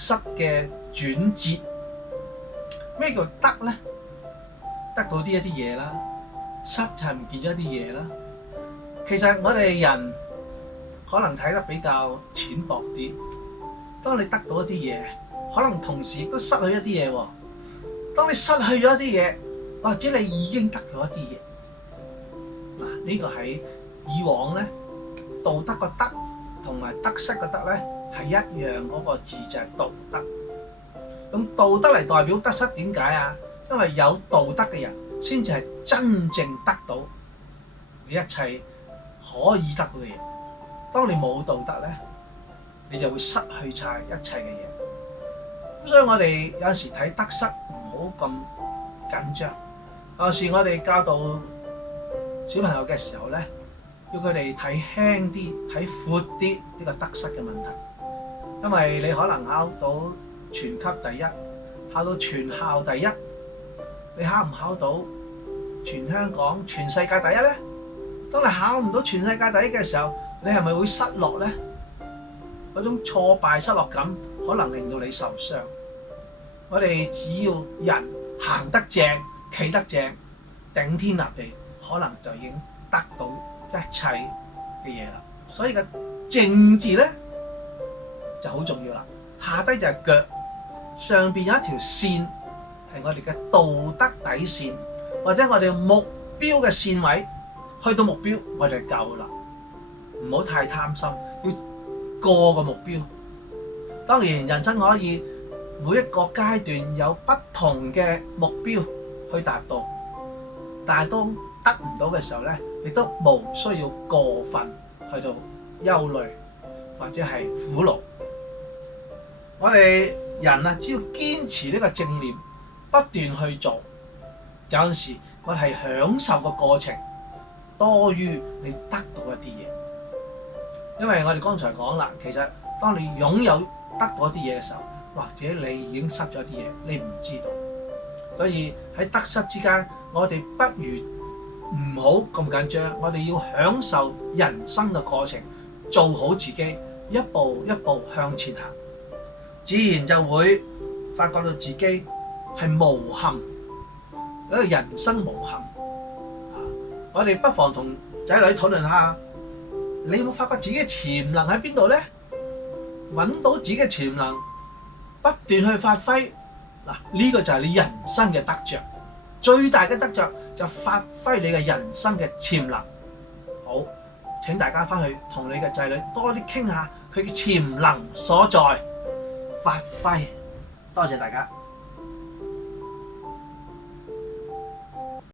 失嘅轉折。咩叫得咧？得到一啲嘢啦，失就係唔見咗一啲嘢啦。其實我哋人可能睇得比較淺薄啲。當你得到一啲嘢，可能同時亦都失去一啲嘢喎。當你失去咗一啲嘢，或者你已經得到一啲嘢。嗱，呢個喺以往咧，道德個德同埋得失個得咧係一樣，嗰個字就係道德。咁道德嚟代表得失，點解啊？因為有道德嘅人先至係真正得到你一切可以得到嘅嘢。當你冇道德咧，你就會失去晒一切嘅嘢。咁所以我哋有時睇得失唔好咁緊張。有時我哋教導小朋友嘅時候咧，要佢哋睇輕啲、睇闊啲呢個得失嘅問題。因為你可能考到全級第一，考到全校第一，你考唔考到全香港、全世界第一咧？當你考唔到全世界第一嘅時候，你係咪會失落咧？嗰種挫敗、失落感可能令到你受傷。我哋只要人行得正、企得正、頂天立地，可能就已經得到一切嘅嘢啦。所以個正字咧就好重要啦。下低就係腳，上邊有一條線係我哋嘅道德底線，或者我哋目標嘅線位。去到目標我哋就夠啦，唔好太貪心，要過個目標。當然人生可以每一個階段有不同嘅目標去達到，但係當得唔到嘅時候咧，亦都無需要過分去到憂慮或者係苦惱。我哋人啊，只要堅持呢個正念，不斷去做，有陣時我哋係享受個過程多於你得到一啲嘢。因為我哋剛才講啦，其實當你擁有得到一啲嘢嘅時候，或者你已經失咗一啲嘢，你唔知道。所以喺得失之間，我哋不如唔好咁緊張，我哋要享受人生嘅過程，做好自己，一步一步向前行，自然就會發覺到自己係無憾，一個人生無憾。我哋不妨同仔女討論下，你有冇發覺自己嘅潛能喺邊度咧？揾到自己嘅潛能，不斷去發揮。嗱，呢個就係你人生嘅得着，最大嘅得着就發揮你嘅人生嘅潛能。好，請大家翻去同你嘅仔女多啲傾下佢嘅潛能所在，發揮。多謝大家。